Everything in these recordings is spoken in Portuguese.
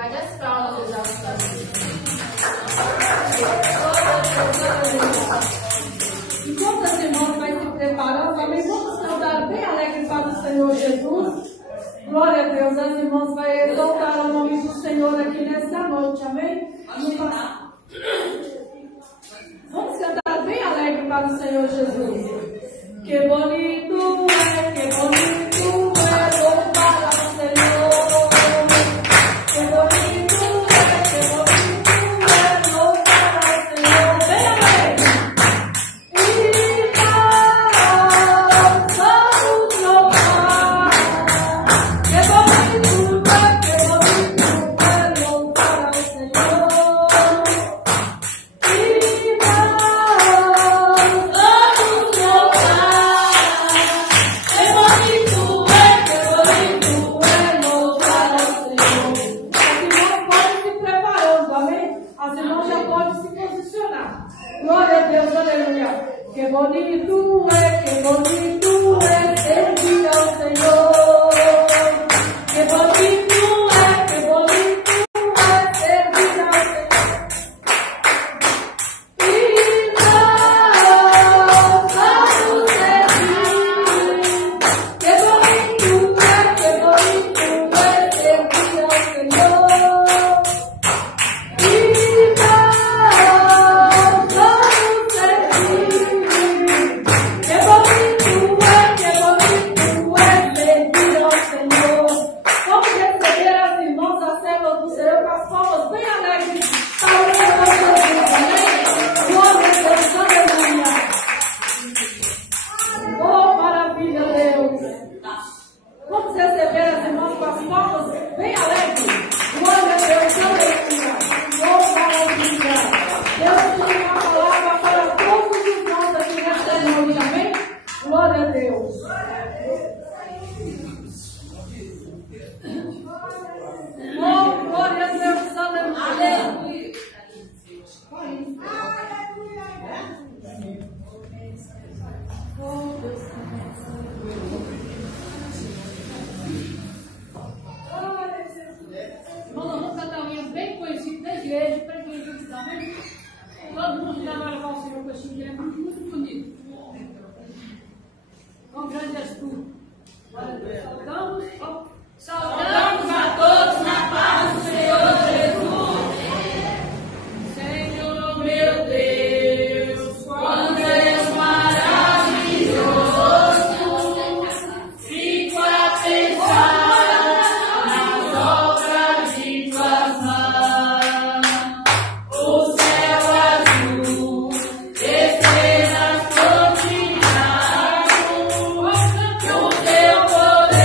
Largue as palmas, exaltação. Enquanto as irmãs vai se preparando, também vamos cantar bem alegre para o Senhor Jesus. Glória a Deus, as irmãs vão exaltar o nome do Senhor aqui nessa noite, amém? Vamos cantar bem alegre para o Senhor Jesus. Que bonito é louvar ao Senhor. Que bonito é louvar ao Senhor. Bem alegre. E nós vamos louvar. Que bonito é louvar ao Senhor. E nós vamos louvar. Glória a Deus, aleluia. Que bonito é servir ao Senhor. Que bonito é servir ao Senhor. E nós vamos servir. Que bonito é servir ao Senhor. Vamos receber as irmãs com as palmas bem alegres. Glória a Deus, aleluia. Oh, maravilha. Deus tem uma palavra para todos os irmãos aqui nesta noite, amém? Glória a Deus. Oh, glória a Deus, aleluia. Oh, Deus. Vamos cantar um hino bem conhecido da igreja, para quem não sabe. Todo mundo já vai levar o Senhor com esse hino, é muito bonito. Quão grande és tu. Saudamos a todos na paz do Senhor Jesus. Senhor meu Deus, quando és maravilhoso, fico a pensar. Teu poder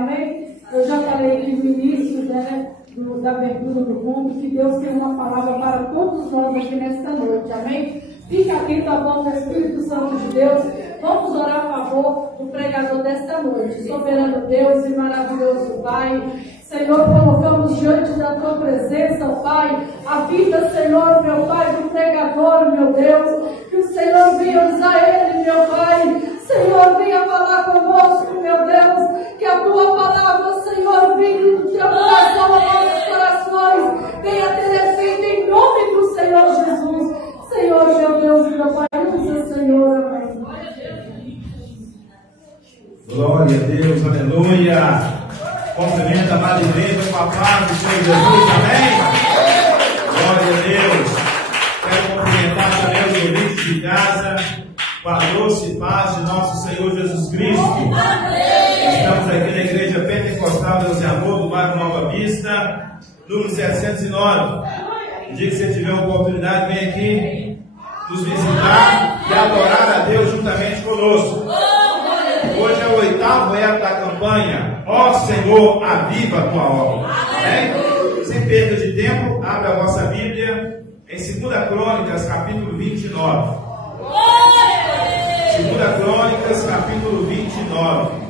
amém? Eu já falei aqui no início, né, da abertura do mundo, que Deus tem uma palavra para todos nós aqui nesta noite, amém? Fique atento à voz do Espírito Santo de Deus. Vamos orar a favor do pregador desta noite. Soberano Deus e maravilhoso Pai, Senhor, colocamos diante da Tua presença, Pai, a vida, Senhor, meu Pai, do pregador, meu Deus, que o Senhor venha usar ele, meu Pai, Senhor, venha falar conosco, meu Deus, que a Tua palavra, Senhor, venha do Teu coração aos nossos corações, venha ter efeito em nome do Senhor Jesus. Senhor, meu Deus e meu Pai, usa, Senhor, amém. Glória a Deus, aleluia. Cumprimenta a amada igreja com a paz do Senhor Jesus, amém? Glória a Deus. Quero cumprimentar também os ouvintes de casa com a doce paz de nosso Senhor Jesus Cristo. Estamos aqui na Igreja Pentecostal Deus e Amor do bairro Nova Vista, número 709. No dia que você tiver a oportunidade, vem aqui nos visitar e adorar a Deus juntamente conosco. Hoje é o 8º elo da campanha Ó Senhor, aviva a tua obra. Sem perda de tempo, abre a vossa Bíblia em 2 Crônicas, capítulo 29. 2 Crônicas, capítulo 29.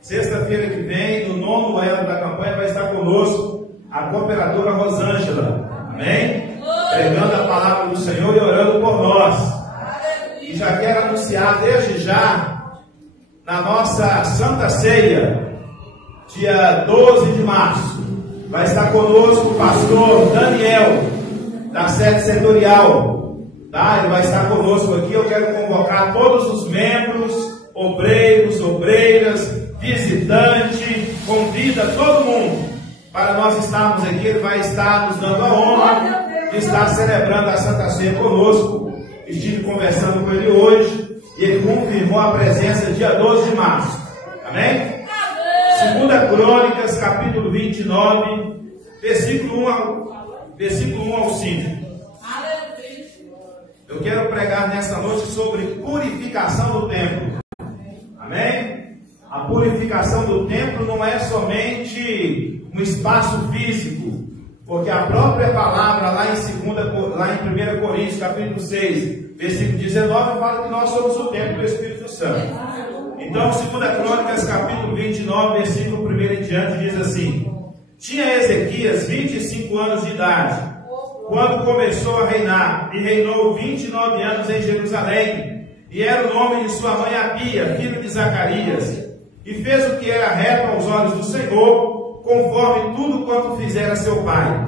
Sexta-feira que vem, no 9º elo da campanha, vai estar conosco a cooperadora Rosângela. Amém? Pregando a palavra do Senhor e orando por nós. E já quero anunciar desde já, na nossa Santa Ceia, dia 12 de março, vai estar conosco o pastor Daniel, da sede setorial. Tá? Ele vai estar conosco aqui. Eu quero convocar todos os membros, obreiros, obreiras, visitantes, convida todo mundo para nós estarmos aqui. Ele vai estar nos dando a honra de estar celebrando a Santa Ceia conosco. Estive conversando com ele hoje e ele confirmou a presença dia 12 de março. Amém? 2 Crônicas, capítulo 29, versículo 1 ao 5. Eu quero pregar nesta noite sobre purificação do templo. Amém? A purificação do templo não é somente um espaço físico, porque a própria palavra lá em 1 Coríntios, capítulo 6, versículo 19, fala que nós somos o templo do Espírito Santo. Então, 2 Crônicas, capítulo 29, versículo 1 em diante, diz assim: Tinha Ezequias 25 anos de idade, quando começou a reinar, e reinou 29 anos em Jerusalém, e era o nome de sua mãe Abia, filho de Zacarias, e fez o que era reto aos olhos do Senhor, conforme tudo quanto fizera seu pai.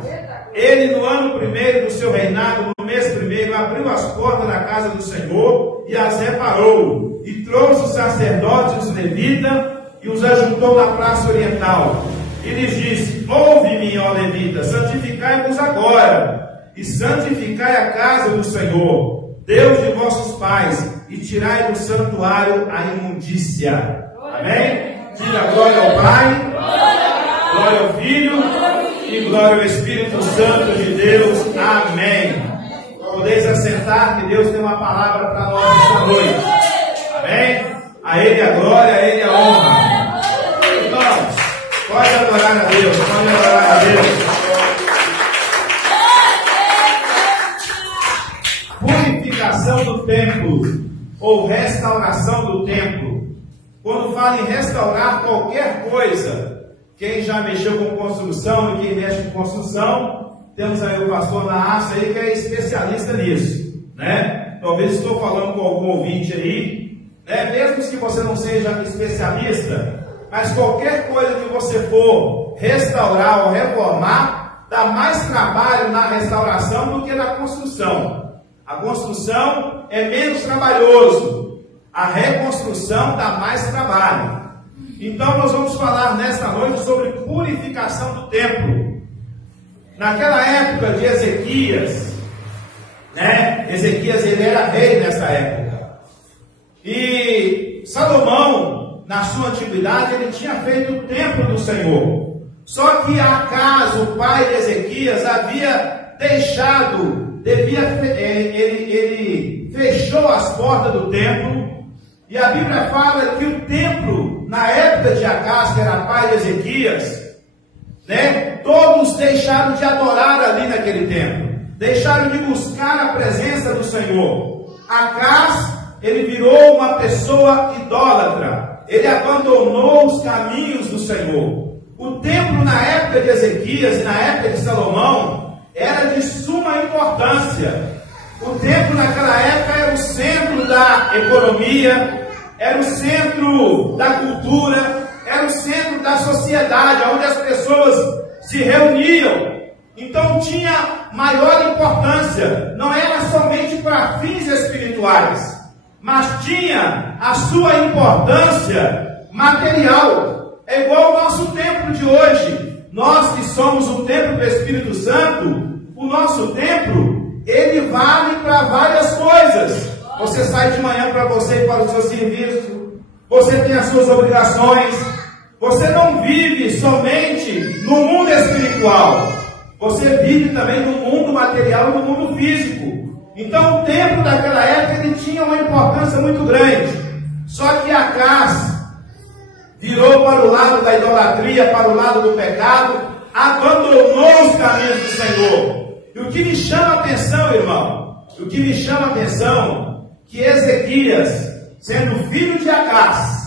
Ele, no ano primeiro do seu reinado, no mês primeiro, abriu as portas da casa do Senhor e as reparou, e trouxe os sacerdotes e os levitas e os ajuntou na praça oriental. E lhes disse: Ouve-me, ó levitas, santificai-vos agora, e santificai a casa do Senhor, Deus de vossos pais, e tirai do santuário a imundícia. Amém? Diga glória ao Pai, glória ao Filho e glória ao Espírito Santo de Deus. Amém. Podeis assentar, que Deus tem uma palavra para nós esta noite. Amém? A Ele a glória, a Ele a honra. Irmãos, pode adorar a Deus, pode adorar a Deus. Purificação do templo, ou restauração do templo. Quando fala em restaurar qualquer coisa, quem já mexeu com construção e quem mexe com construção, temos aí o pastor Naácio aí que é especialista nisso, né? Talvez estou falando com algum ouvinte aí, né? Mesmo que você não seja especialista, mas qualquer coisa que você for restaurar ou reformar, dá mais trabalho na restauração do que na construção. A construção é menos trabalhoso, a reconstrução dá mais trabalho. Então nós vamos falar nesta noite sobre purificação do templo. Naquela época de Ezequias, né? Ezequias ele era rei nessa época. E Salomão, na sua antiguidade, ele tinha feito o templo do Senhor. Só que Acas, o pai de Ezequias, havia deixado, ele fechou as portas do templo. E a Bíblia fala que o templo na época de Acás, que era pai de Ezequias, né, todos deixaram de adorar ali naquele tempo, deixaram de buscar a presença do Senhor. Acás, ele virou uma pessoa idólatra, ele abandonou os caminhos do Senhor. O templo na época de Ezequias e na época de Salomão era de suma importância. O templo naquela época era o centro da economia, era o centro da cultura, era o centro da sociedade, onde as pessoas se reuniam. Então tinha maior importância, não era somente para fins espirituais, mas tinha a sua importância material. É igual ao nosso templo de hoje. Nós que somos o templo do Espírito Santo, o nosso templo, ele vale para várias coisas. Você sai de manhã para você e para o seu serviço, você tem as suas obrigações, você não vive somente no mundo espiritual, você vive também no mundo material e no mundo físico. Então o templo daquela época ele tinha uma importância muito grande. Só que Acás virou para o lado da idolatria, para o lado do pecado, abandonou os caminhos do Senhor. E o que me chama a atenção, irmão, o que me chama a atenção, que Ezequias, sendo filho de Acás,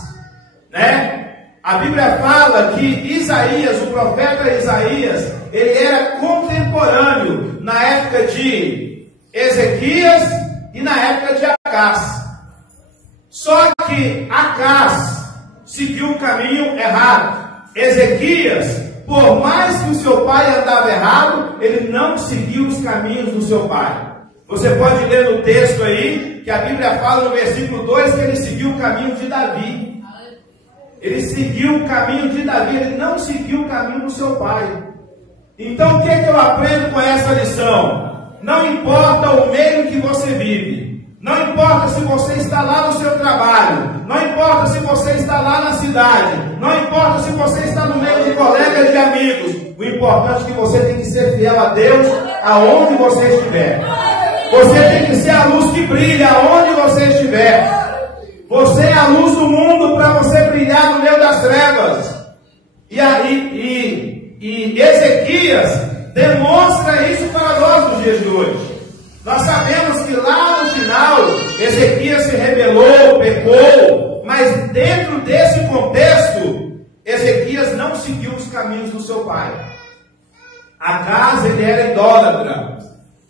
né? A Bíblia fala que Isaías, o profeta Isaías, ele era contemporâneo na época de Ezequias e na época de Acás. Só que Acás seguiu um caminho errado. Ezequias, por mais que o seu pai andava errado, ele não seguiu os caminhos do seu pai. Você pode ler no texto aí, que a Bíblia fala no versículo 2, que ele seguiu o caminho de Davi. Ele seguiu o caminho de Davi, ele não seguiu o caminho do seu pai. Então o que eu aprendo com essa lição? Não importa o meio em que você vive, não importa se você está lá no seu trabalho, não importa se você está lá na cidade, não importa se você está no meio de colegas e amigos, o importante é que você tem que ser fiel a Deus aonde você estiver. Você tem que ser a luz que brilha aonde você estiver. Você é a luz do mundo para você brilhar no meio das trevas. E Ezequias demonstra isso para nós nos dias de hoje. Nós sabemos que lá no final Ezequias se rebelou, pecou, mas dentro desse contexto Ezequias não seguiu os caminhos do seu pai. Acás, ele era idólatra.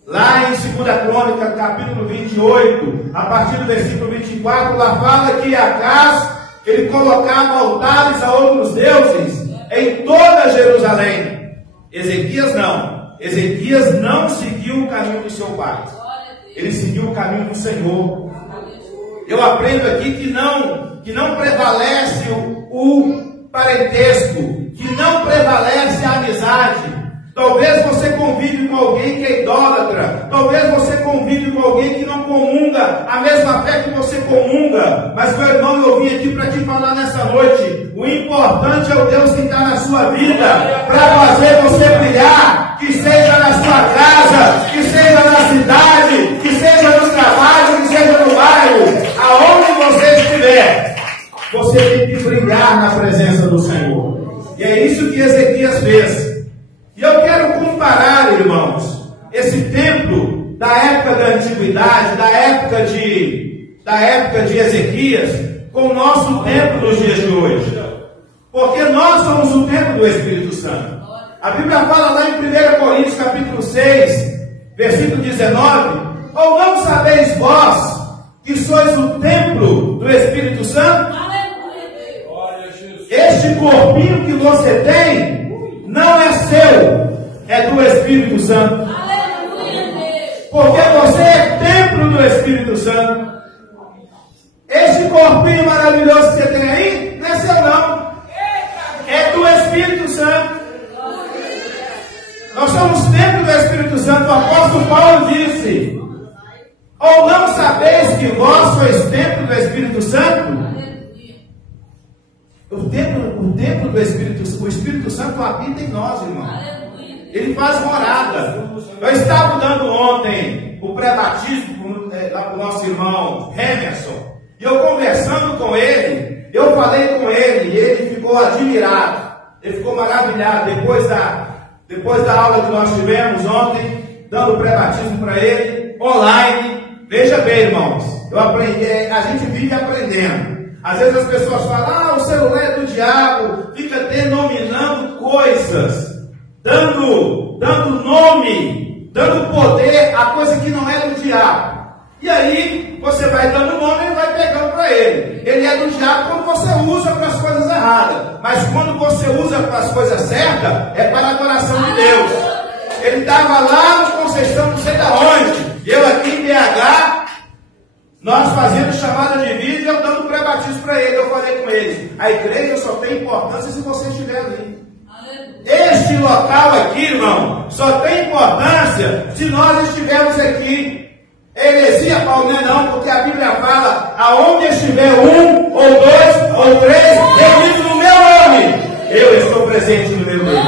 Lá em 2 Crônica, capítulo 28, a partir do versículo 24, lá fala que Acás, ele colocava altares a outros deuses em toda Jerusalém. Ezequias não. Ezequias não seguiu o caminho do seu pai. Ele seguiu o caminho do Senhor. Eu aprendo aqui que não prevalece o parentesco, que não prevalece a amizade. Talvez você convive com alguém que é idólatra, talvez você convive com alguém que não comunga a mesma fé que você comunga, mas meu irmão, eu vim aqui para te falar nessa noite, o importante é o Deus que está na sua vida, para fazer você brilhar, que seja na sua casa, que seja na cidade, que seja no trabalho, que seja no bairro, aonde você estiver, você tem que brilhar na presença do Senhor, e é isso que Ezequias fez. E eu quero comparar, irmãos, esse templo da época da antiguidade, da época de Ezequias, com o nosso templo nos dias de hoje. Porque nós somos o templo do Espírito Santo. A Bíblia fala lá em 1 Coríntios capítulo 6, versículo 19, ou não sabeis vós que sois o templo do Espírito Santo? Este corpinho que você tem não é seu, é do Espírito Santo. Porque você é templo do Espírito Santo. Este corpinho maravilhoso que você tem aí, não é seu não, é do Espírito Santo. Nós somos templo do Espírito Santo. O apóstolo Paulo disse: ou não sabeis que vós sois templo do Espírito Santo? O templo do o Espírito Santo habita em nós, irmão. Ele faz morada. Eu estava dando ontem o pré-batismo lá para o nosso irmão Emerson, e eu conversando com ele, Eu falei com ele e ele ficou admirado, ele ficou maravilhado depois da aula que nós tivemos ontem, dando pré-batismo para ele, online. Veja bem, irmãos, eu aprendi, a gente vive aprendendo. Às vezes as pessoas falam, o celular é do diabo, fica denominando coisas, dando nome, dando poder a coisa que não é do diabo. E aí, você vai dando nome e vai pegando para ele. Ele é do diabo quando você usa para as coisas erradas. Mas quando você usa para as coisas certas, é para a adoração de Deus. Ele estava lá no Conceição, não sei de onde. Eu aqui em BH, nós fazendo chamada de vídeo, eu dando pré-batismo para ele. Eu falei com ele, a igreja só tem importância se você estiver ali. Este local aqui, irmão, só tem importância se nós estivermos aqui. Heresia, Paulo, não, porque a Bíblia fala, aonde estiver um, ou dois, ou três, reunidos no meu nome, eu estou presente no meu meio.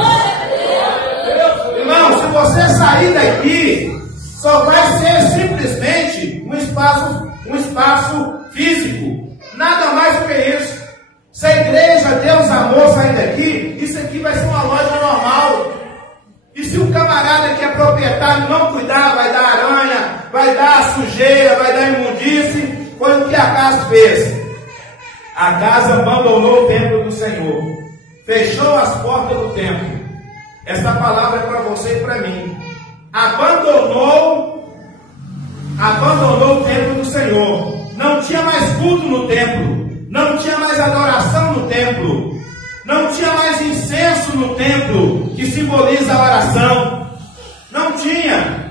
Irmão, se você sair daqui, só vai ser simplesmente um espaço físico, nada mais do que isso. Se a igreja Deus amou sair daqui, isso aqui vai ser uma loja normal. E se o camarada que é proprietário não cuidar, vai dar aranha, vai dar sujeira, vai dar imundície. Foi o que a casa fez. A casa abandonou o templo do Senhor, fechou as portas do templo. Essa palavra é para você e para mim. Abandonou o templo do Senhor. Não tinha mais culto no templo, não tinha mais adoração no templo, não tinha mais incenso no templo, que simboliza a oração. Não tinha.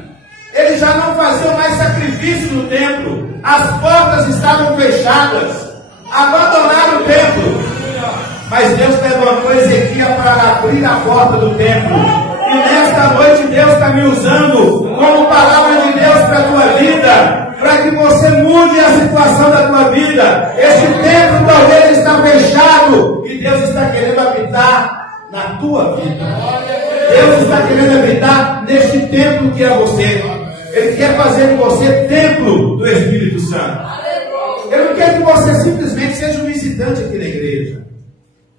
Eles já não faziam mais sacrifício no templo. As portas estavam fechadas. Abandonaram o templo. Mas Deus levantou Ezequiel para abrir a porta do templo. E nesta noite Deus está me usando como palavra de Deus para a tua vida, para que você mude a situação da tua vida. Este templo talvez está fechado e Deus está querendo habitar na tua vida. Deus está querendo habitar neste templo que é você. Ele quer fazer de você templo do Espírito Santo. Ele não quer que você simplesmente seja um visitante aqui na igreja.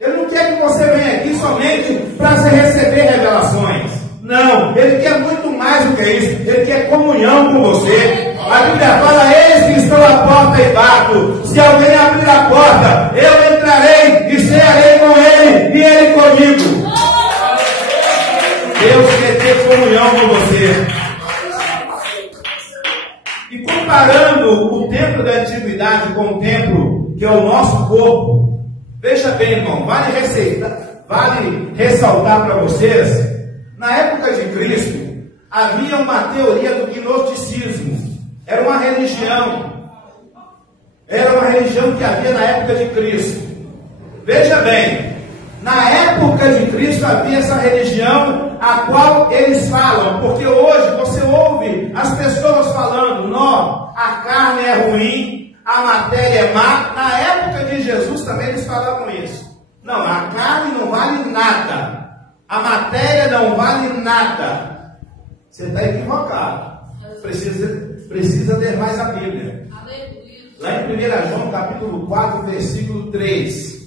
Ele não quer que você venha aqui somente para receber revelações. Não, Ele quer muito mais do que isso. Ele quer comunhão com você. A Bíblia fala, eis que estou à porta e bato. Se alguém abrir a porta, eu entrarei e cearei com ele e ele comigo. Deus quer ter comunhão com você. E comparando o templo da antiguidade com o templo que é o nosso corpo, veja bem, irmão, vale ressaltar para vocês, na época de Cristo, havia uma teoria do gnosticismo. Era uma religião que havia na época de Cristo. Veja bem, na época de Cristo havia essa religião a qual eles falam, porque hoje você ouve as pessoas falando, não, a carne é ruim, a matéria é má. Na época de Jesus também eles falavam isso. Não, a carne não vale nada, a matéria não vale nada. Você está equivocado. Precisa ler mais a Bíblia. Lá em 1 João capítulo 4, versículo 3,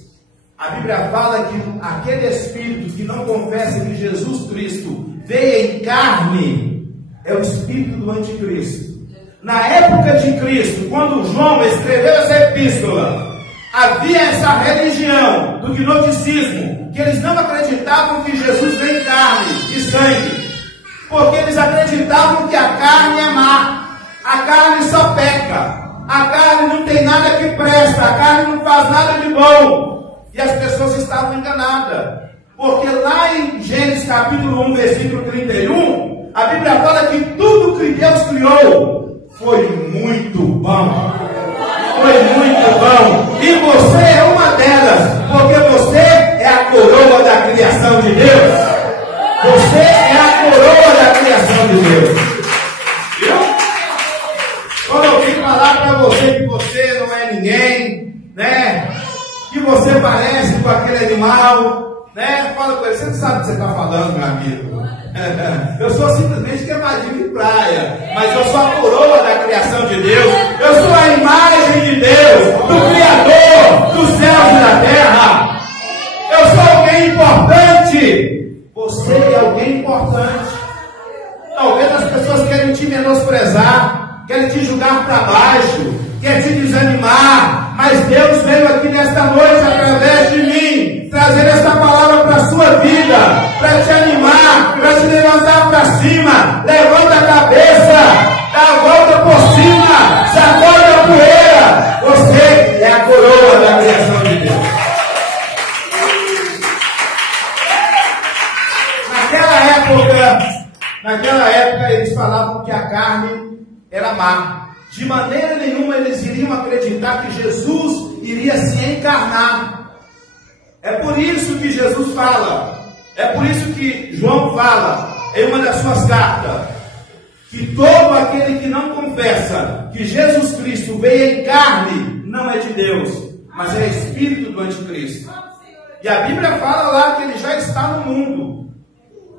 a Bíblia fala que aquele espírito que não confessa que Jesus Cristo veio em carne é o espírito do anticristo. Na época de Cristo, quando João escreveu essa epístola, havia essa religião do gnosticismo, que eles não acreditavam que Jesus veio em carne e sangue, porque eles acreditavam que a carne é má, a carne só peca, a carne não tem nada que presta, a carne não faz nada de bom. E as pessoas estavam enganadas, porque lá em Gênesis capítulo 1, versículo 31, a Bíblia fala que tudo que Deus criou foi muito bom. Foi muito bom. E você é uma delas, porque você é a coroa da criação de Deus. Você é a coroa da criação de Deus. Viu? Quando eu vim falar para você que você não é ninguém, né? Que você parece com aquele animal, né? Fala com ele, você não sabe o que você está falando, meu amigo. Eu sou simplesmente queimadinho de praia, mas eu sou a coroa da criação de Deus. Eu sou a imagem de Deus, do Criador dos céus e da terra. Eu sou alguém importante. Você é alguém importante. Talvez as pessoas querem te menosprezar, querem te julgar para baixo, querem te desanimar, mas Deus veio aqui nesta noite através de mim trazer esta palavra para a sua vida, para te animar, para te levantar para cima. Levanta a cabeça, dá a volta por cima, sacode a poeira. Você é a coroa da criação de Deus. Naquela época eles falavam que a carne era má. De maneira nenhuma eles iriam acreditar que Jesus iria se encarnar. É por isso que Jesus fala, é por isso que João fala em uma das suas cartas, que todo aquele que não confessa que Jesus Cristo veio em carne não é de Deus, mas é espírito do anticristo. E a Bíblia fala lá que ele já está no mundo,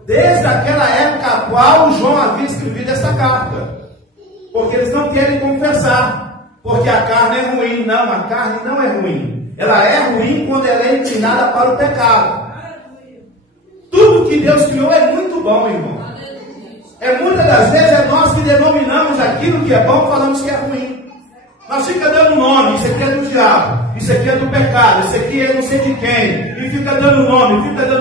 desde aquela época a qual João havia escrevido essa carta, porque eles não querem confessar, porque a carne é ruim. Não, a carne não é ruim. Ela é ruim quando ela é inclinada para o pecado. Tudo que Deus criou é muito bom, irmão. Muitas das vezes é nós que denominamos aquilo que é bom, falamos que é ruim. Nós fica dando nome, isso aqui é do diabo, isso aqui é do pecado, isso aqui é não sei de quem, e fica dando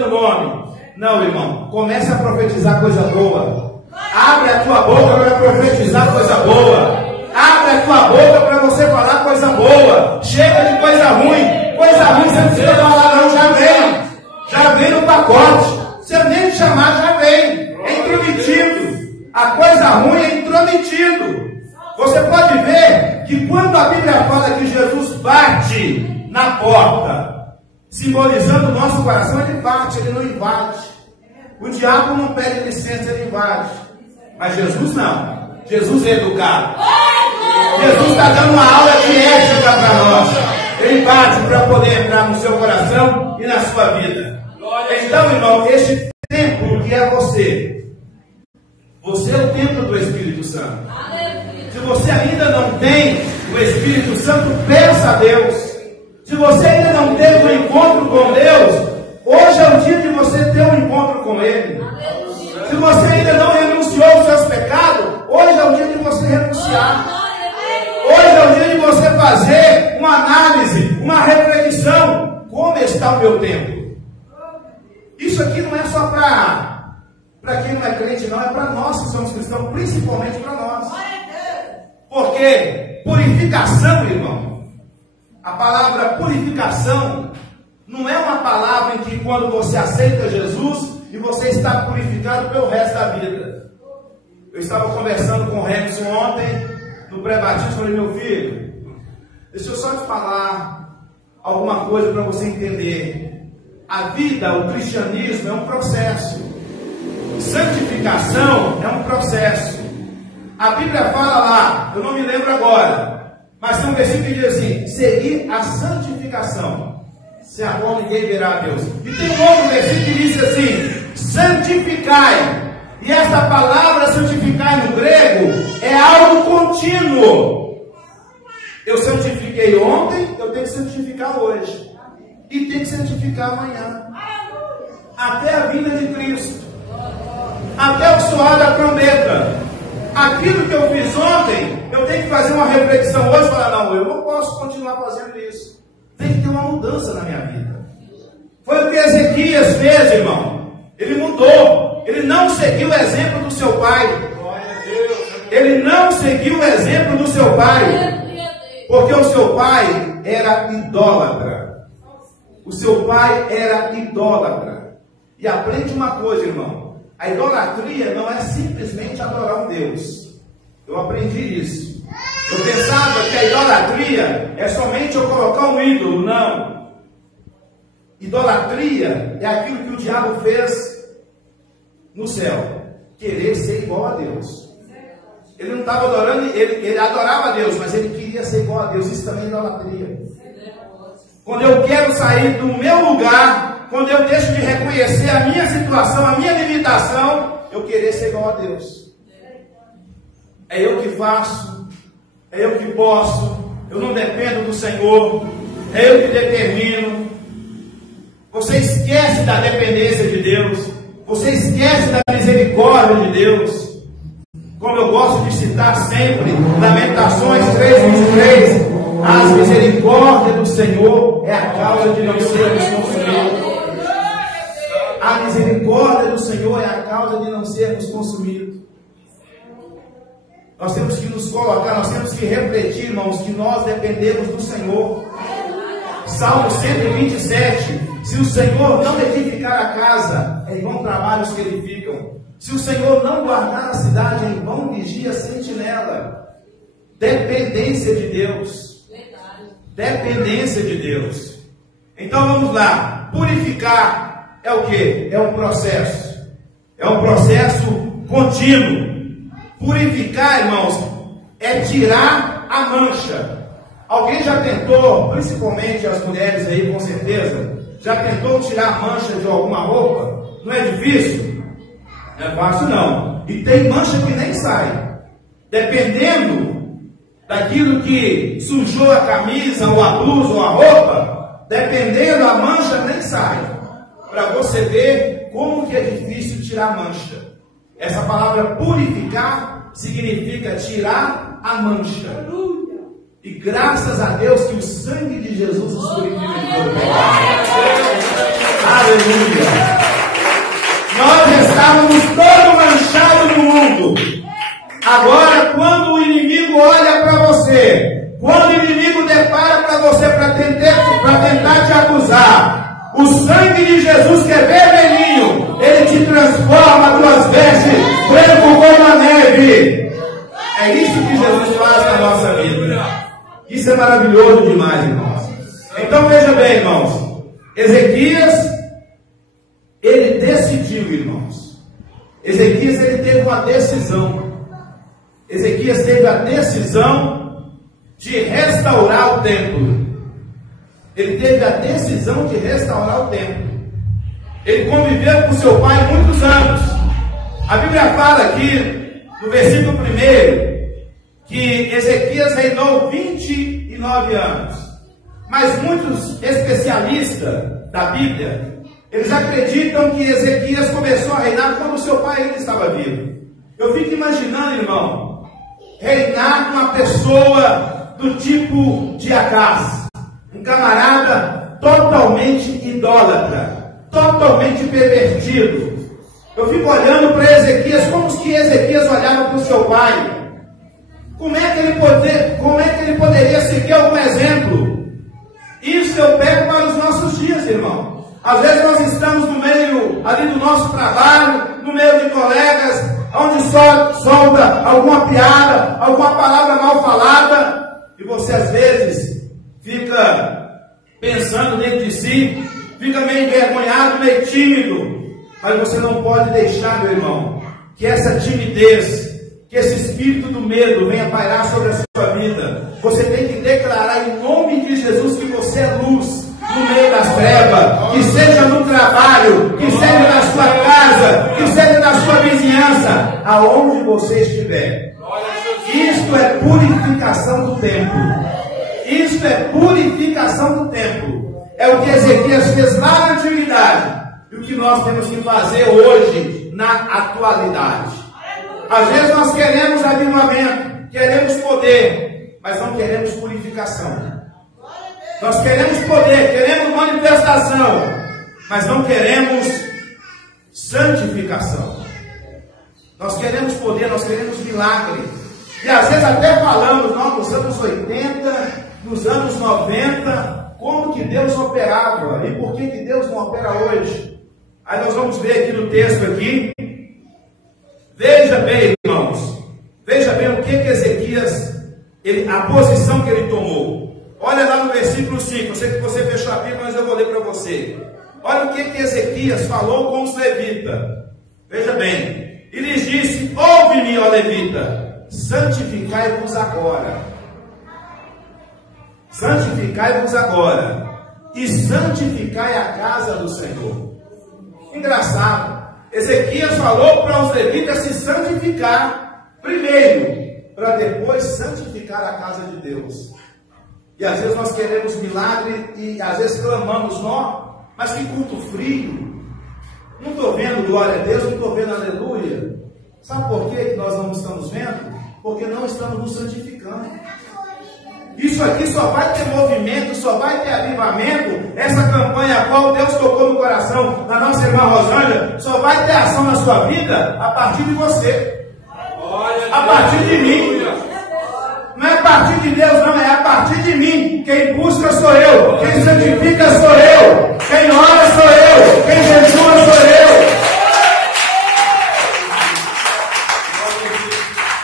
nome. Não, irmão, comece a profetizar coisa boa. Abre a tua boca para profetizar coisa boa. Abre a tua boca para você falar coisa boa. Chega de coisa ruim. Coisa ruim você não precisa falar não, já vem no pacote. Você nem chamar, já vem. É intrometido. A coisa ruim é intrometido. Você pode ver que quando a Bíblia fala que Jesus bate na porta, simbolizando o nosso coração, ele bate, ele não invade. O diabo não pede licença, ele invade. Mas Jesus não. Jesus é educado. Jesus está dando uma aula de ética para nós. Ele bate para poder entrar no seu coração e na sua vida. Então, irmão, este templo que é você é o templo do Espírito Santo. Se você ainda não tem o Espírito Santo, peça a Deus. Se você ainda não teve um encontro com Deus, hoje é o dia de você ter um encontro com Ele. Se você ainda não renunciou aos seus pecados, hoje é o dia de você renunciar. Hoje é o dia de você fazer uma análise, uma reflexão. Como está o meu tempo? Isso aqui não é só para quem não é crente, não. É para nós que somos cristãos, principalmente para nós. Porque purificação, irmão, a palavra purificação não é uma palavra em que quando você aceita Jesus e você está purificado pelo resto da vida. Eu estava conversando com o Remson ontem, no pré-batismo, falei, meu filho, deixa eu só te falar alguma coisa para você entender. A vida, o cristianismo é um processo. Santificação é um processo. A Bíblia fala lá, eu não me lembro agora, mas tem um versículo que diz assim, seguir a santificação, sem a qual ninguém verá a Deus. E tem um outro versículo que diz assim, santificai. E essa palavra santificar no grego é algo contínuo. Eu santifiquei ontem, eu tenho que santificar hoje. E tenho que santificar amanhã. Até a vinda de Cristo. Até o soar da trombeta. Aquilo que eu fiz ontem, eu tenho que fazer uma reflexão hoje e falar, não, eu não posso continuar fazendo isso. Tem que ter uma mudança na minha vida. Foi o que Ezequias fez, irmão. Ele mudou. Ele não seguiu o exemplo do seu pai. Ele não seguiu o exemplo do seu pai. Porque o seu pai era idólatra. O seu pai era idólatra. E aprende uma coisa, irmão. A idolatria não é simplesmente adorar um Deus. Eu aprendi isso. Eu pensava que a idolatria é somente eu colocar um ídolo. Não. Idolatria é aquilo que o diabo fez no céu, querer ser igual a Deus. Ele não estava adorando, ele adorava a Deus, mas ele queria ser igual a Deus. Isso também é idolatria. Quando eu quero sair do meu lugar, quando eu deixo de reconhecer a minha situação, a minha limitação, eu querer ser igual a Deus. É eu que faço, é eu que posso, eu não dependo do Senhor, é eu que determino. Você esquece da dependência de Deus, você esquece da misericórdia de Deus. Como eu gosto de citar sempre, Lamentações 3:23, as misericórdias do Senhor é a causa de não sermos consumidos. A misericórdia do Senhor é a causa de não sermos consumidos. Nós temos que nos colocar, nós temos que refletir, irmãos, que nós dependemos do Senhor. Salmo 127, se o Senhor não edificar a casa, em vão trabalhos que edificam. Se o Senhor não guardar a cidade, em vão vigia a sentinela. Dependência de Deus. Dependência de Deus. Então vamos lá. Purificar é o que? É um processo. É um processo contínuo. Purificar, irmãos, é tirar a mancha. Alguém já tentou, principalmente as mulheres aí, com certeza, já tentou tirar a mancha de alguma roupa? Não é difícil? Não é fácil não. E tem mancha que nem sai. Dependendo daquilo que sujou a camisa, ou a blusa, ou a roupa, dependendo a mancha nem sai. Para você ver como que é difícil tirar a mancha. Essa palavra purificar significa tirar a mancha. E graças a Deus que o sangue de Jesus nos purificou. Aleluia! Nós estávamos todos manchados no mundo. Agora, quando o inimigo olha para você, quando o inimigo depara para você para tentar te acusar, o sangue de Jesus, que é vermelhinho, ele te transforma tuas vestes branco como a neve. É isso que Jesus faz na nossa vida. Isso é maravilhoso demais, irmãos. Então veja bem, irmãos. Ezequias, ele decidiu, irmãos. Ezequias, ele teve uma decisão. Ezequias teve a decisão de restaurar o templo. Ele teve a decisão de restaurar o templo. Ele conviveu com seu pai muitos anos. A Bíblia fala aqui, no versículo 1, que Ezequias reinou 29 anos. Mas muitos especialistas da Bíblia, eles acreditam que Ezequias começou a reinar quando seu pai ainda estava vivo. Eu fico imaginando, irmão, reinar com uma pessoa do tipo de Acaz, um camarada totalmente idólatra, totalmente pervertido. Eu fico olhando para Ezequias, como que Ezequias olhava para o seu pai. Como é que ele poderia seguir algum exemplo? Isso eu pego para os nossos dias, irmão. Às vezes nós estamos no meio ali do nosso trabalho, no meio de colegas, onde solta alguma piada, alguma palavra mal falada, e você às vezes fica pensando dentro de si, fica meio envergonhado, meio tímido. Mas você não pode deixar, meu irmão, que essa timidez, que esse espírito do medo venha pairar sobre a sua vida. Você tem que declarar em nome de Jesus que você é luz no meio das trevas, que seja no trabalho, que seja na sua casa, que seja na sua vizinhança, aonde você estiver. Isto é purificação do templo. Isto é purificação do templo. É o que Ezequias fez lá na antiguidade e o que nós temos que fazer hoje na atualidade. Às vezes nós queremos avivamento, queremos poder, mas não queremos purificação. Nós queremos poder, queremos manifestação, mas não queremos santificação. Nós queremos poder, nós queremos milagre. E às vezes até falamos, nos anos 80, nos anos 90, como que Deus operava e por que Deus não opera hoje. Aí nós vamos ver aqui no texto aqui. Veja bem, irmãos, veja bem o que Ezequias, a posição que ele tomou. Olha lá no versículo 5, eu sei que você fechou a Bíblia, mas eu vou ler para você. Olha o que Ezequias falou com os levitas. Veja bem, e lhes disse: ouve-me, ó levita, santificai-vos agora. Santificai-vos agora. e santificai a casa do Senhor. Engraçado, Ezequias falou para os levitas se santificar primeiro, para depois santificar a casa de Deus. E às vezes nós queremos milagre e às vezes clamamos, não, mas que culto frio. Não estou vendo glória a Deus, não estou vendo aleluia. Sabe por que nós não estamos vendo? Porque não estamos nos santificando. Isso aqui só vai ter movimento, só vai ter avivamento. Essa campanha a qual Deus tocou no coração da nossa irmã Rosângela, só vai ter ação na sua vida a partir de você, a partir de mim. Não é a partir de Deus, não, é a partir de mim. Quem busca sou eu, quem santifica sou eu, quem ora sou eu, quem jejua sou eu.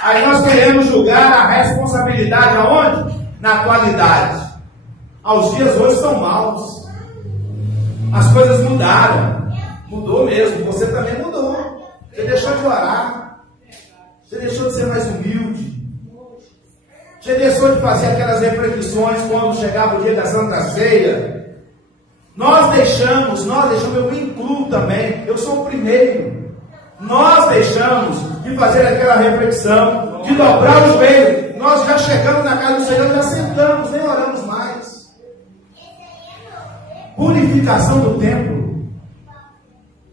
Aí nós queremos julgar a responsabilidade aonde? Na atualidade. Os dias hoje são maus. As coisas mudaram. Mudou mesmo, você também mudou. Você deixou de orar. Você deixou de ser mais humilde. Você deixou de fazer aquelas reflexões quando chegava o dia da Santa Ceia. Nós deixamos, eu me incluo também, eu sou o primeiro. Nós deixamos de fazer aquela reflexão, de dobrar o joelho. Nós já chegamos na casa do Senhor, já sentamos, nem oramos mais. Purificação do templo.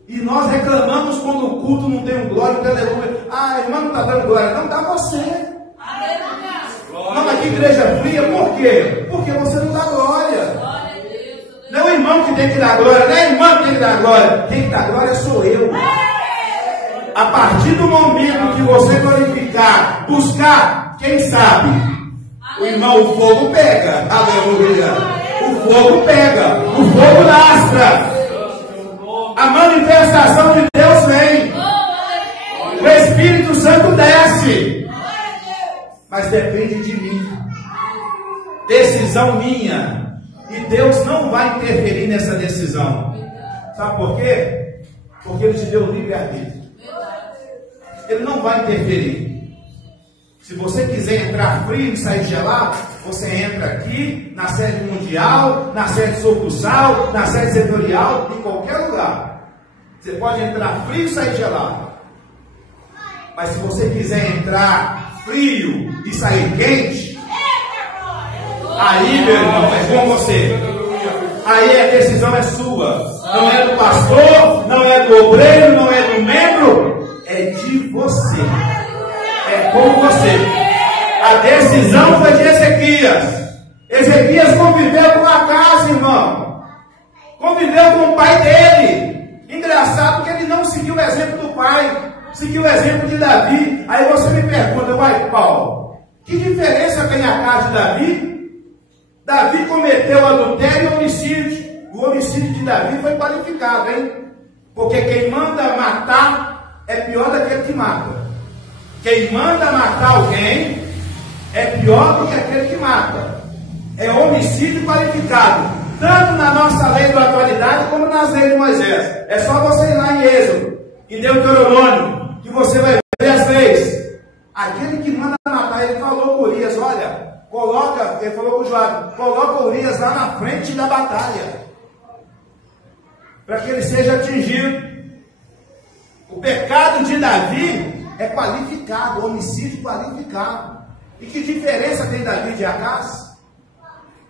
E nós reclamamos quando o culto não tem um glória, um aleluia. Ah, irmã não está dando glória, não dá você. Não, mas que igreja fria, por quê? Porque você não dá glória. Não é o irmão que tem que dar glória, não é a irmã que tem que dar glória. Quem dá glória sou eu. A partir do momento que você glorificar, buscar, quem sabe? O irmão, o fogo pega. Aleluia. O fogo pega. O fogo lastra. A manifestação de Deus vem. O Espírito Santo desce. Mas depende de mim. Decisão minha. E Deus não vai interferir nessa decisão. Sabe por quê? Porque Ele te deu livre-arbítrio. Ele não vai interferir. Se você quiser entrar frio e sair gelado, você entra aqui, na sede mundial, na sede sucursal, na sede setorial, em qualquer lugar. Você pode entrar frio e sair gelado. Mas se você quiser entrar frio e sair quente, aí, meu irmão, é com você. Aí a decisão é sua. Não é do pastor, não é do obreiro, não é do membro. É de você. É com você. A decisão foi de Ezequias. Ezequias conviveu com a casa, irmão. Conviveu com o pai dele. Engraçado que ele não seguiu o exemplo do pai. Seguiu o exemplo de Davi. Aí você me pergunta, vai, Paulo, que diferença tem a casa de Davi? Davi cometeu adultério e homicídio. O homicídio de Davi foi qualificado, hein? Porque quem manda matar é pior daquele que mata. Quem manda matar alguém é pior do que aquele que mata. É homicídio qualificado, tanto na nossa lei da atualidade como nas leis de Moisés. É só você ir lá em Êxodo, em Deuteronômio, que você vai ver as leis. Aquele que manda matar, ele falou com Urias, olha, ele falou com Joabe, coloca Urias lá na frente da batalha, para que ele seja atingido. O pecado de Davi é qualificado, homicídio qualificado. E que diferença tem Davi de Acás?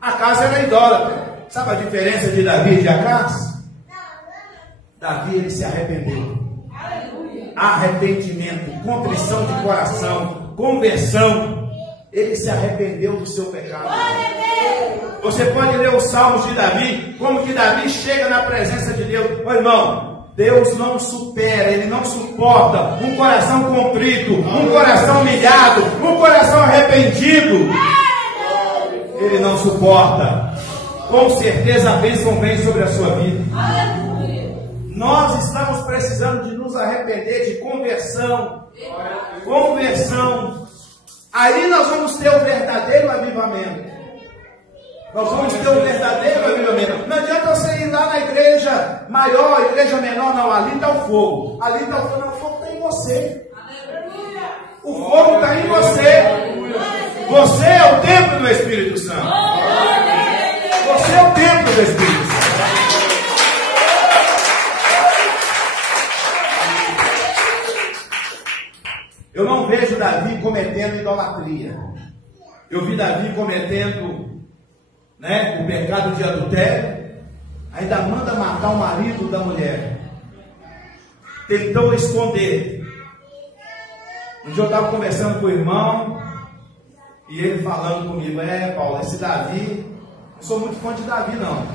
Acás era idólatra. Sabe a diferença de Davi e de Acás? Davi, ele se arrependeu. Arrependimento, contrição de coração, conversão. Ele se arrependeu do seu pecado. Você pode ler os salmos de Davi, como que Davi chega na presença de Deus. Ô irmão, Deus não supera, Ele não suporta um coração contrito, um coração humilhado, um coração arrependido. Ele não suporta. Com certeza a bênção vem sobre a sua vida. Nós estamos precisando de nos arrepender, de conversão. Conversão. Aí nós vamos ter o verdadeiro avivamento. Nós vamos ter um verdadeiro avivamento. Não adianta você ir lá na igreja maior, igreja menor, não. Ali está o fogo. Ali está o fogo. Não, o fogo está em você. O fogo está em você. Você é o templo do Espírito Santo. Você é o templo do Espírito Santo. Eu não vejo Davi cometendo idolatria. Eu vi Davi cometendo, né, o pecado de adultério. Ainda manda matar o marido da mulher. Tentou esconder. Um dia eu estava conversando com o irmão, e ele falando comigo: Paulo, esse Davi, não sou muito fã de Davi não,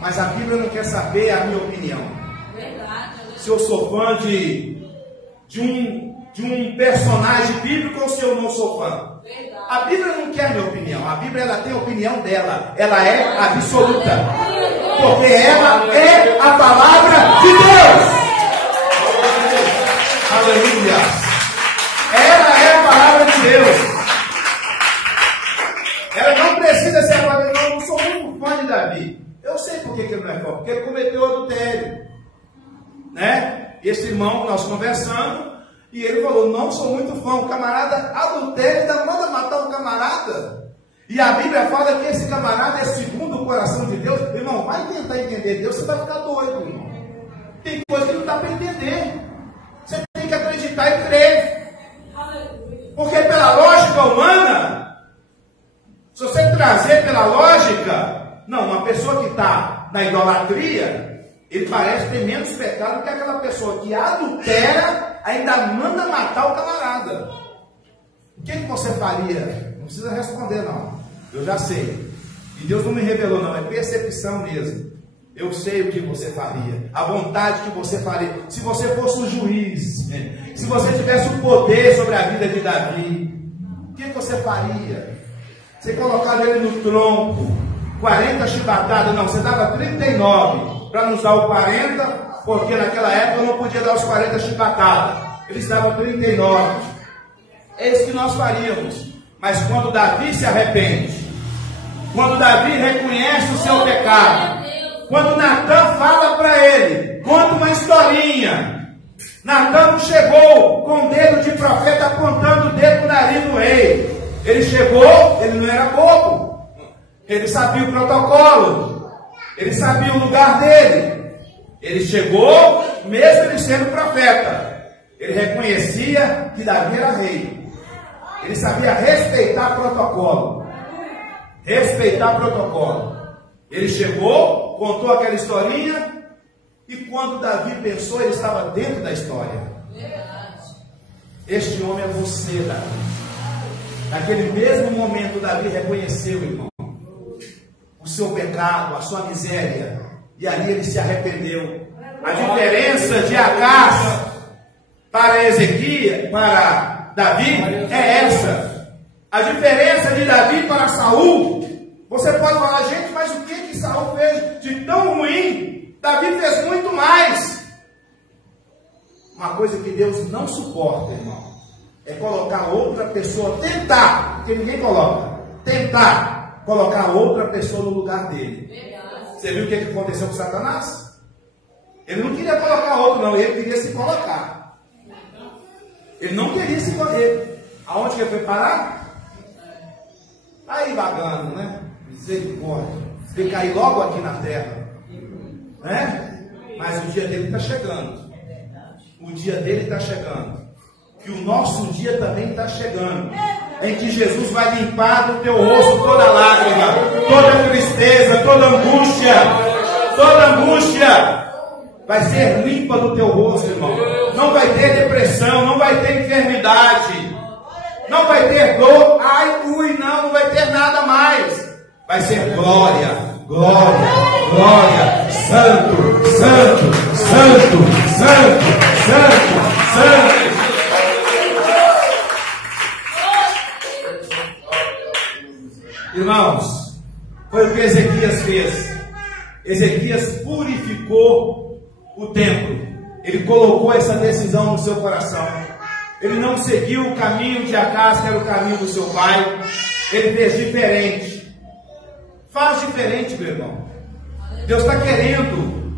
mas a Bíblia não quer saber a minha opinião. Se eu sou fã de um personagem bíblico ou se eu não sou fã. A Bíblia não quer a minha opinião. A Bíblia, ela tem a opinião dela. Ela é absoluta, porque ela é a palavra de Deus. Aleluia. Ela é a palavra de Deus. Ela não precisa ser a palavra de Deus. Eu não sou muito fã de Davi. Eu sei por que ele não é fã. Porque ele cometeu adultério, né? Esse irmão, nós conversando, e ele falou: não sou muito fã. O camarada adultério, ainda manda matar um camarada. E a Bíblia fala que esse camarada é segundo o coração de Deus. Irmão, vai tentar entender Deus, você vai ficar doido, irmão. Tem coisa que não dá para entender. Você tem que acreditar e crer. Porque pela lógica humana, se você trazer pela lógica, não, uma pessoa que está na idolatria, ele parece ter menos pecado que aquela pessoa que adultera, ainda manda matar o camarada. O que você faria? Não precisa responder não, eu já sei. E Deus não me revelou não, é percepção mesmo. Eu sei o que você faria, a vontade que você faria. Se você fosse um juiz, se você tivesse o poder sobre a vida de Davi, o que você faria? Você colocava ele no tronco, 40 chibatadas, não, você dava 39, para nos dar o 40, porque naquela época eu não podia dar os 40 chibatadas, eles davam 39, é isso que nós faríamos. Mas quando Davi se arrepende, quando Davi reconhece o seu pecado, quando Natan fala para ele, conta uma historinha. Natan não chegou com o dedo de profeta apontando o dedo no nariz do rei. Ele chegou, ele não era bobo. Ele sabia o protocolo. Ele sabia o lugar dele. Ele chegou, mesmo ele sendo profeta. Ele reconhecia que Davi era rei. Ele sabia respeitar protocolo. Respeitar protocolo. Ele chegou, contou aquela historinha, e quando Davi pensou, ele estava dentro da história. Este homem é você, Davi. Naquele mesmo momento, Davi reconheceu, irmão, o seu pecado, a sua miséria, e ali ele se arrependeu. A diferença de Acás para Ezequias, para Davi, é essa. A diferença de Davi para Saul. Você pode falar: gente, mas o que Saul fez de tão ruim? Davi fez muito mais. Uma coisa que Deus não suporta, irmão, é colocar outra pessoa, tentar, porque ninguém coloca, tentar colocar outra pessoa no lugar dele. Você viu o que aconteceu com Satanás? Ele não queria colocar outro, não, ele queria se colocar. Ele não queria se colocar. Aonde que ele foi parar? Aí vagando, né? Misericórdia. Tem que cair logo aqui na terra, né? Mas o dia dele está chegando. O dia dele está chegando. Que o nosso dia também está chegando. Em que Jesus vai limpar do teu rosto toda lágrima, toda tristeza, toda angústia. Toda angústia vai ser limpa do teu rosto, irmão. Não vai ter depressão, não vai ter enfermidade, não vai ter dor. Ai, não vai ter nada mais. Vai ser glória, glória, glória, santo, santo, santo, santo, santo, santo. Irmãos, foi o que Ezequias fez. Ezequias purificou o templo. Ele colocou essa decisão no seu coração. Ele não seguiu o caminho de Acás, que era o caminho do seu pai. Ele fez diferente. Faz diferente, meu irmão. Deus está querendo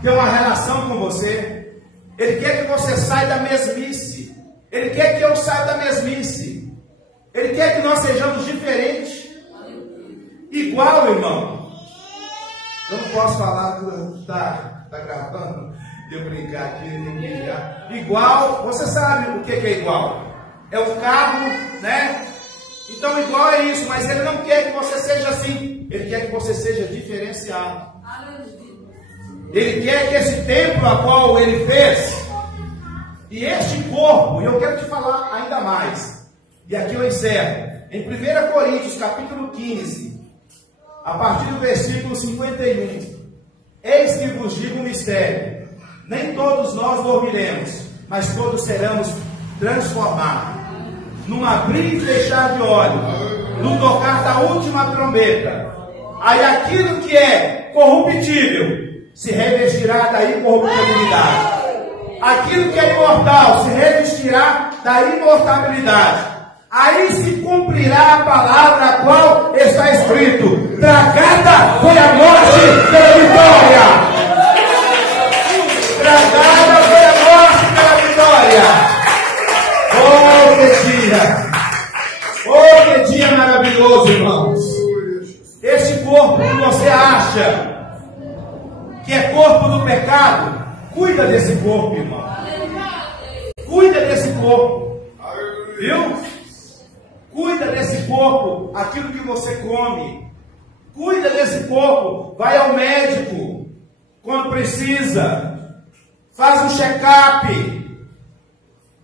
ter uma relação com você. Ele quer que você saia da mesmice. Ele quer que eu saia da mesmice. Ele quer que nós sejamos diferentes. Igual, irmão. Eu não posso falar, está gravando. eu brincar aqui, tem que brilhar. Igual, você sabe o que é igual? É o carro, né? Então igual é isso, mas ele não quer que você seja assim. Ele quer que você seja diferenciado. Ele quer que esse templo a qual ele fez, e este corpo, e eu quero te falar ainda mais, e aqui eu encerro, em 1 Coríntios capítulo 15, a partir do versículo 51, eis que vos digo um mistério, nem todos nós dormiremos, mas todos seremos transformados, num abrir e fechar de olhos, no tocar da última trombeta. Aí aquilo que é corruptível se revestirá da incorruptibilidade. Aquilo que é imortal se revestirá da imortabilidade. Aí se cumprirá a palavra a qual está escrito: tragada foi a morte pela vitória. Tragada foi a morte pela vitória. Oh, que dia! Oh, que dia maravilhoso, irmãos! Esse corpo que você acha que é corpo do pecado, cuida desse corpo, irmão. Cuida desse corpo. Viu? Cuida desse corpo, aquilo que você come. Cuida desse corpo. Vai ao médico quando precisa. Faz um check-up.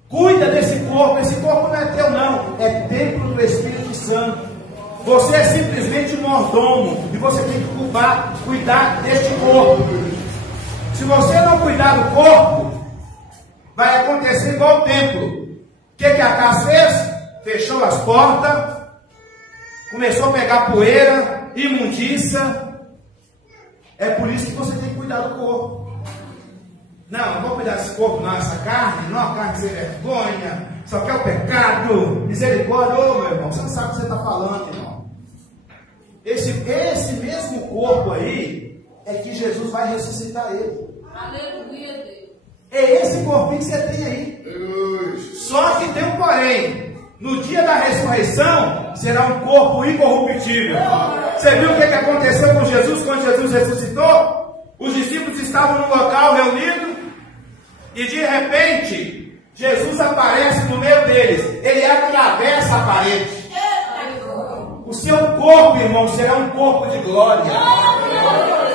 Cuida desse corpo. Esse corpo não é teu, não. É templo do Espírito Santo. Você é simplesmente um mordomo. E você tem que cuidar deste corpo. Se você não cuidar do corpo, vai acontecer igual o templo. O que a casa fez? Fechou as portas, começou a pegar poeira, imundícia. É por isso que você tem que cuidar do corpo. Não vou cuidar desse corpo, não, essa carne, não, a carne sem vergonha, só quer o pecado, misericórdia. Ô, meu irmão, você não sabe o que você está falando, irmão. Esse mesmo corpo aí é que Jesus vai ressuscitar ele. Aleluia, Deus. É esse corpinho que você tem aí. Só que tem um porém. No dia da ressurreição, será um corpo incorruptível. Você viu o que aconteceu com Jesus quando Jesus ressuscitou? Os discípulos estavam no local reunidos e de repente, Jesus aparece no meio deles. Ele atravessa a parede. O seu corpo, irmão, será um corpo de glória.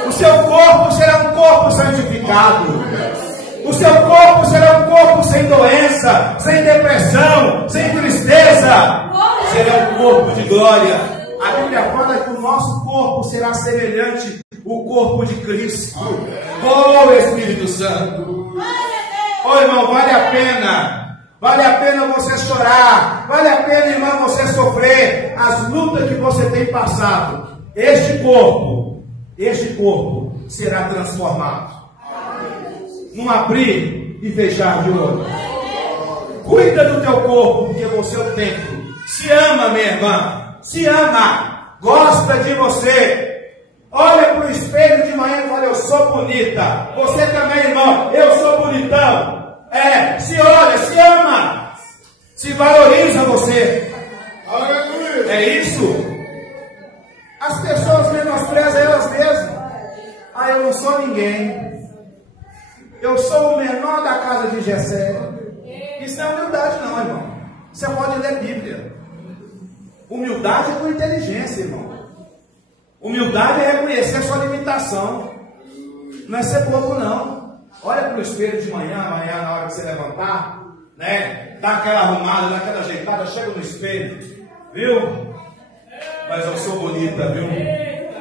O seu corpo será um corpo santificado. O seu corpo será um corpo sem doença, sem depressão, sem tristeza. Será um corpo de glória. A Bíblia fala que o nosso corpo será semelhante ao corpo de Cristo. Oh, Espírito Santo. Oh, irmão, vale a pena. Vale a pena você chorar. Vale a pena, irmão, você sofrer as lutas que você tem passado. Este corpo será transformado. Num abrir e fechar de olho. Cuida do teu corpo, porque você é o templo. Se ama, minha irmã. Se ama. Gosta de você. Olha para o espelho de manhã e fala: eu sou bonita. Você também, irmão. Eu sou bonitão. Se olha, se ama. Se valoriza você. Aleluia. É isso. As pessoas menosprezam elas mesmas. Eu não sou ninguém. Eu sou o menor da casa de Jessé. Isso não é humildade, não, irmão. Você pode ler Bíblia. Humildade é com inteligência, irmão. Humildade é reconhecer a sua limitação. Não é ser bobo, não. Olha para o espelho de manhã na hora que você levantar, né? Dá aquela arrumada, dá aquela ajeitada, chega no espelho, viu? Mas eu sou bonita, viu?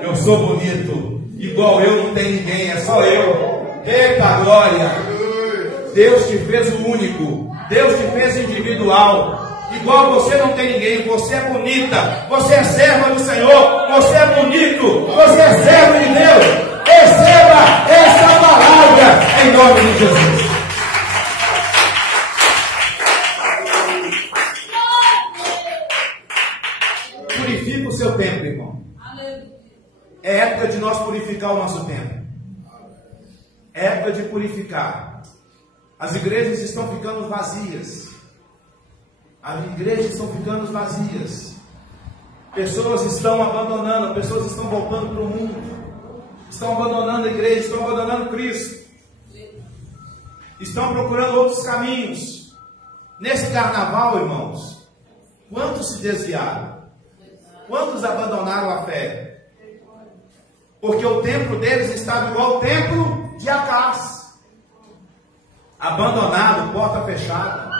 Eu sou bonito. Igual eu não tem ninguém, é só eu. Eita glória! Deus te fez o único. Deus te fez individual. Igual você não tem ninguém. Você é bonita. Você é serva do Senhor. Você é bonito. Você é servo de Deus. Receba essa palavra em nome de Jesus. Purifica o seu templo, irmão. É época de nós purificar o nosso templo. É época de purificar. As igrejas estão ficando vazias. As igrejas estão ficando vazias. Pessoas estão abandonando, pessoas estão voltando para o mundo. Estão abandonando a igreja, estão abandonando Cristo. estão procurando outros caminhos. Nesse carnaval, irmãos, quantos se desviaram? Quantos abandonaram a fé? Porque o templo deles estava igual ao templo de Acás, abandonado, porta fechada,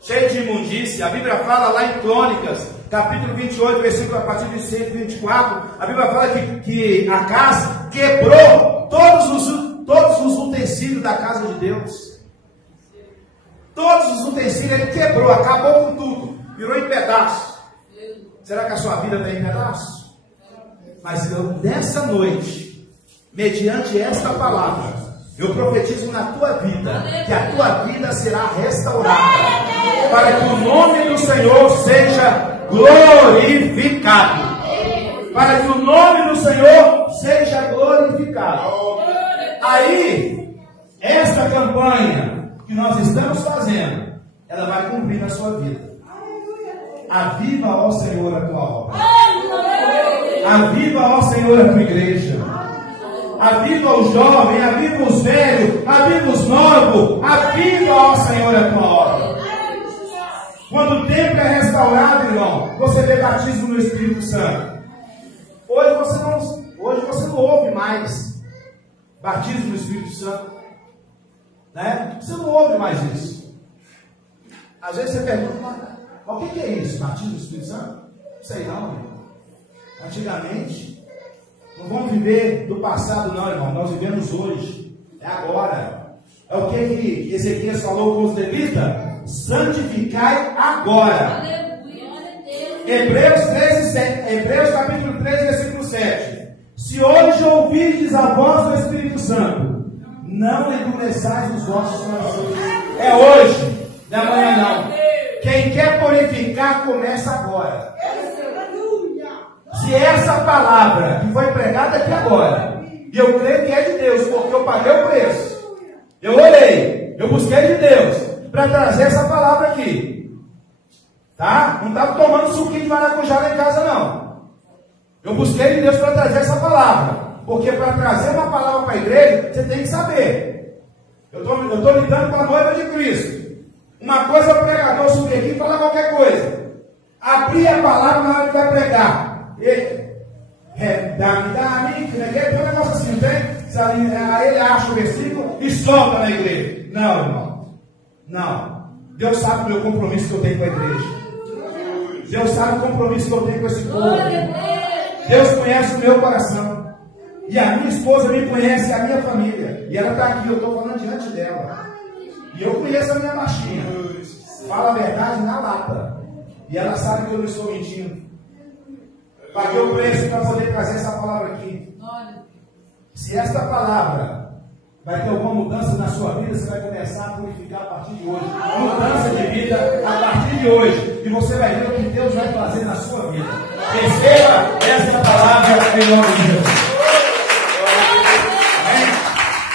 cheio de imundícia. A Bíblia fala lá em Crônicas, capítulo 28, versículo a partir de 124, a Bíblia fala que Acás quebrou todos os utensílios da casa de Deus. Todos os utensílios ele quebrou, acabou com tudo, virou em pedaços. Será que a sua vida está em pedaços? Mas nessa noite, mediante esta palavra, eu profetizo na tua vida, que a tua vida será restaurada, para que o nome do Senhor seja glorificado. Para que o nome do Senhor seja glorificado. Aí, esta campanha que nós estamos fazendo, ela vai cumprir na sua vida. Aviva, ó Senhor, a tua obra. Aviva, ó Senhor, a tua igreja. Aviva os jovens, aviva os velhos, aviva os novos. Aviva, ó Senhor, a tua obra. Quando o templo é restaurado, irmão, você vê batismo no Espírito Santo. Hoje você não ouve mais batismo no Espírito Santo, né? Você não ouve mais isso. Às vezes você pergunta, mas o que é isso? Batismo no Espírito Santo? Não sei não, irmão. Antigamente, não vamos viver do passado não, irmão. Nós vivemos hoje, é agora. É o que Ezequias falou com os levitas? Santificai agora. Hebreus capítulo 13, versículo 7. Se hoje ouvirdes a voz do Espírito Santo, não endureçais os vossos corações. É hoje, não é amanhã não. Quem quer purificar, começa agora. Se essa palavra que foi pregada aqui agora, e eu creio que é de Deus, porque eu paguei o preço, eu orei, eu busquei de Deus para trazer essa palavra aqui. Tá? Não estava tomando suquinho de maracujá lá em casa, não. Eu busquei de Deus para trazer essa palavra. Porque para trazer uma palavra para a igreja, você tem que saber. Eu estou lidando com a noiva de Cristo. Uma coisa é o pregador subir aqui e falar qualquer coisa. Abrir a palavra na hora que vai pregar. Tem um negócio assim, não tem? Aí ele acha o versículo e solta na igreja. Não, irmão. Não. Deus sabe o meu compromisso que eu tenho com a igreja. Deus sabe o compromisso que eu tenho com esse povo. Deus conhece o meu coração. E a minha esposa me conhece, a minha família. E ela está aqui, eu estou falando diante dela. E eu conheço a minha baixinha. Fala a verdade na lata. E ela sabe que eu não estou mentindo. Paguei o preço para poder trazer essa palavra aqui. Se esta palavra vai ter alguma mudança na sua vida, você vai começar a purificar a partir de hoje. Mudança de vida a partir de hoje. E você vai ver o que Deus vai fazer na sua vida. Receba esta palavra em nome de Deus.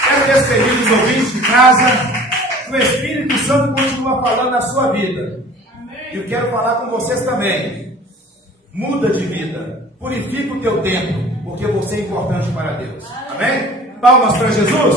Quero despedir os ouvintes de casa. O Espírito Santo continua falando na sua vida. E eu quero falar com vocês também. Muda de vida. Purifica o teu tempo, porque você é importante para Deus. Amém? Palmas para Jesus.